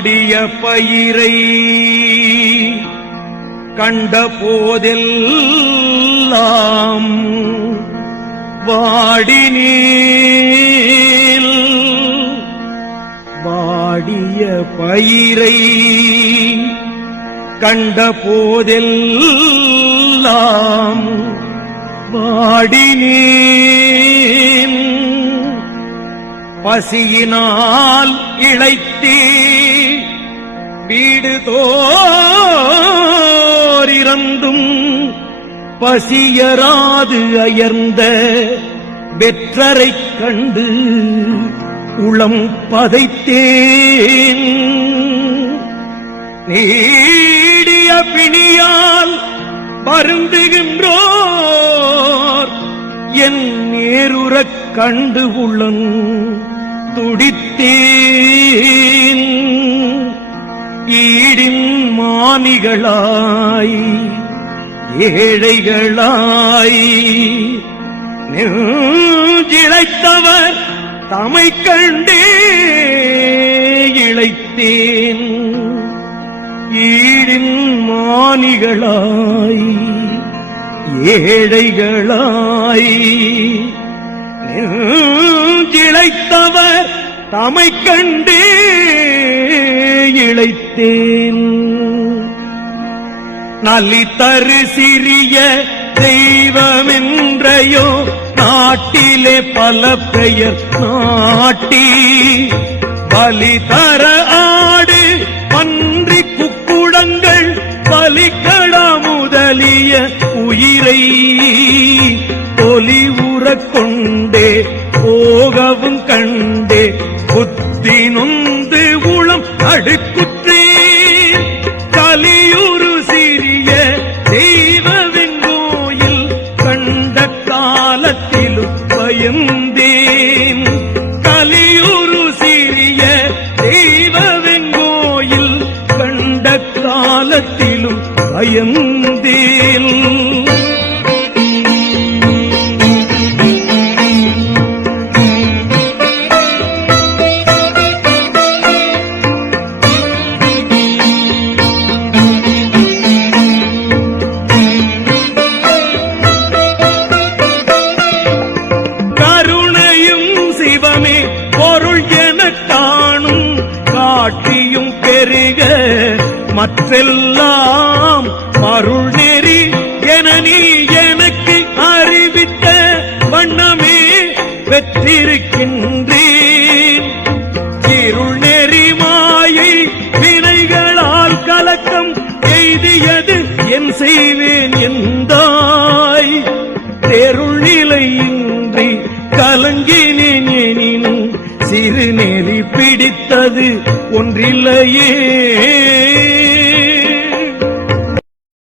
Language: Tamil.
வாடிய பயிரை கண்ட போதெல்லாம் வாடினீல். வாடிய பயிரை கண்ட போதெல்லாம் வாடினீல். பசியினால் இளைத்தே வீடு தோரிறந்தும் பசியராது அயர்ந்த பெற்றரைக் கண்டு உளம் பதைத்தேன். நீடிய பிணியால் வருந்துகின்றோர் என் நேருறக் கண்டு உள்ளம் துடித்தேன். ஈடின் மானிகளாய் ஏழைகளாய் நெஞ்சிழைத்தவர் தமை கண்டே இழைத்தேன். ஈடின் மானிகளாய் ஏழைகளாய் நெஞ்சிழைத்தவர் தமை கண்டே இழைத்தேன். நலிதரு சிறிய தெய்வமென்றையோ நாட்டிலே பல பெயர் நாட்டி பலி தர ஆடு பன்றி குக்குடங்கள் பலிக்கடா முதலிய உயிரை ஒலி உறக் கொண்டே போகவும் கண்டே புத்தி நொந்து உளம் அடுக்குற்றே. கலியுறு சிறிய தெய்வவெங்கோயில் கண்ட காலத்திலும் பயந்தேன். கலியுறு சிறிய தெய்வவெங்கோயில் கண்ட காலத்திலும் பயந்தேன். காட்டியும் பெருக மற்றெல்லாம் மருள் நெறி என நீ எனக்கு அறிவித்த வண்ணமே பெற்றிருக்கின்றேன். இருள் நெறி மாயை வினைகளால் கலக்கம் எய்தியது என் செய்வேன் எந்தாய். தெருள் நிலையின்றி கலங்கினேன் எனினும் சிறு நெறி பிடித்தது ஒன்றில்லையே.